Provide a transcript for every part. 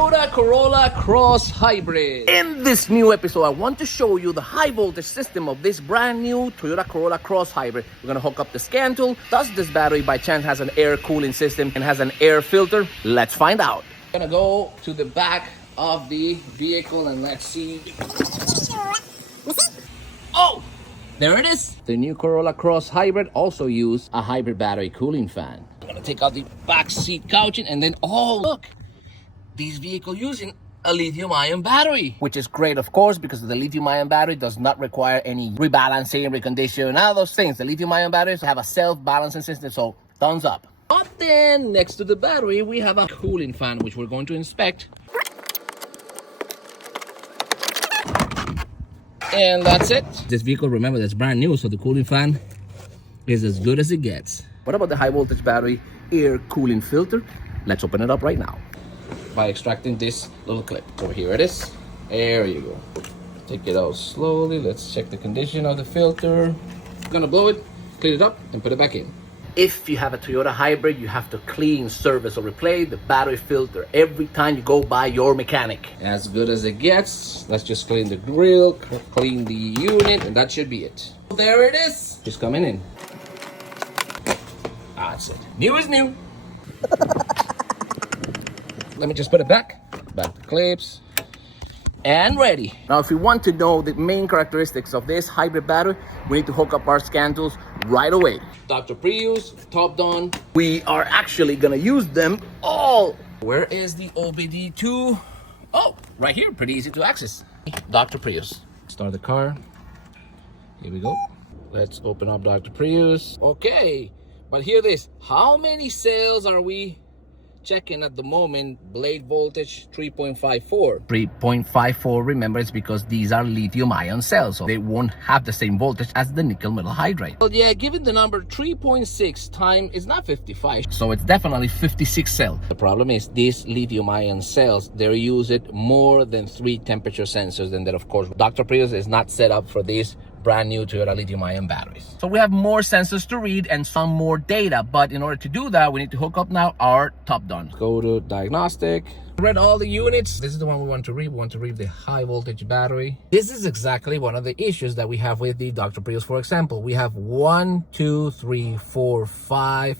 Toyota Corolla Cross Hybrid. In this new episode, I want to show you the high voltage system of this brand new Toyota Corolla Cross Hybrid. We're going to hook up the scan tool. Does this battery by chance has an air cooling system and has an air filter? Let's find out. I'm going to go to the back of the vehicle and let's see. Oh, there it is. The new Corolla Cross Hybrid also used a hybrid battery cooling fan. I'm going to take out the back seat couching and then, oh, look. These vehicles using a lithium-ion battery, which is great, of course, because the lithium-ion battery does not require any rebalancing, reconditioning, none of those things. The lithium-ion batteries have a self-balancing system, so thumbs up. But then, next to the battery, we have a cooling fan, which we're going to inspect. And that's it. This vehicle, remember, that's brand new, so the cooling fan is as good as it gets. What about the high-voltage battery air cooling filter? Let's open it up right now by extracting this little clip. Over here it is. There you go. Take it out slowly. Let's check the condition of the filter. I'm gonna blow it, clean it up, and put it back in. If you have a Toyota hybrid, you have to clean, service, or replace the battery filter every time you go by your mechanic. As good as it gets. Let's just clean the grill, clean the unit, and that should be it. There it is. Just coming in. That's it. New is new. Let me just put it back to clips, and ready. Now, if you want to know the main characteristics of this hybrid battery, we need to hook up our scan tools right away. Dr. Prius, top down. We are actually gonna use them all. Where is the OBD2? Oh, right here, pretty easy to access. Dr. Prius. Start the car. Here we go. Let's open up Dr. Prius. Okay, but hear this. How many cells are we checking at the moment? Blade voltage 3.54. 3.54, remember, it's because these are lithium-ion cells, so they won't have the same voltage as the nickel metal hydride. Well, yeah, given the number 3.6 time is not 55, so it's definitely 56 cells. The problem is these lithium-ion cells, they use it more than 3 temperature sensors, and then of course Dr. Prius is not set up for these brand new Toyota lithium-ion batteries. So we have more sensors to read and some more data, but in order to do that, we need to hook up now our top down. Go to Diagnostic. Read all the units. This is the one we want to read. We want to read the high voltage battery. This is exactly one of the issues that we have with the Dr. Prius. For example, we have 1, 2, 3, 4, 5,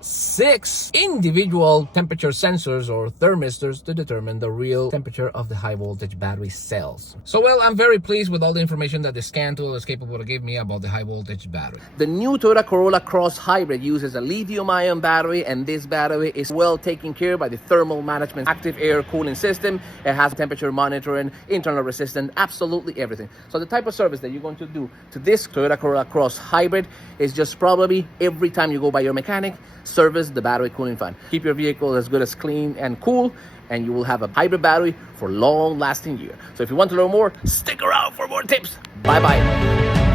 6 individual temperature sensors or thermistors to determine the real temperature of the high voltage battery cells. So, well, I'm very pleased with all the information that the scan tool is capable to give me about the high voltage battery. The new Toyota Corolla Cross Hybrid uses a lithium-ion battery, and this battery is well taken care of by the thermal management active air cooling system. It has temperature monitoring, internal resistance, absolutely everything. So the type of service that you're going to do to this Toyota Corolla Cross Hybrid is just probably every time you go by your mechanic, service the battery cooling fan. Keep your vehicle as good as clean and cool, and you will have a hybrid battery for long lasting years. So if you want to learn more, stick around for more tips. Bye bye.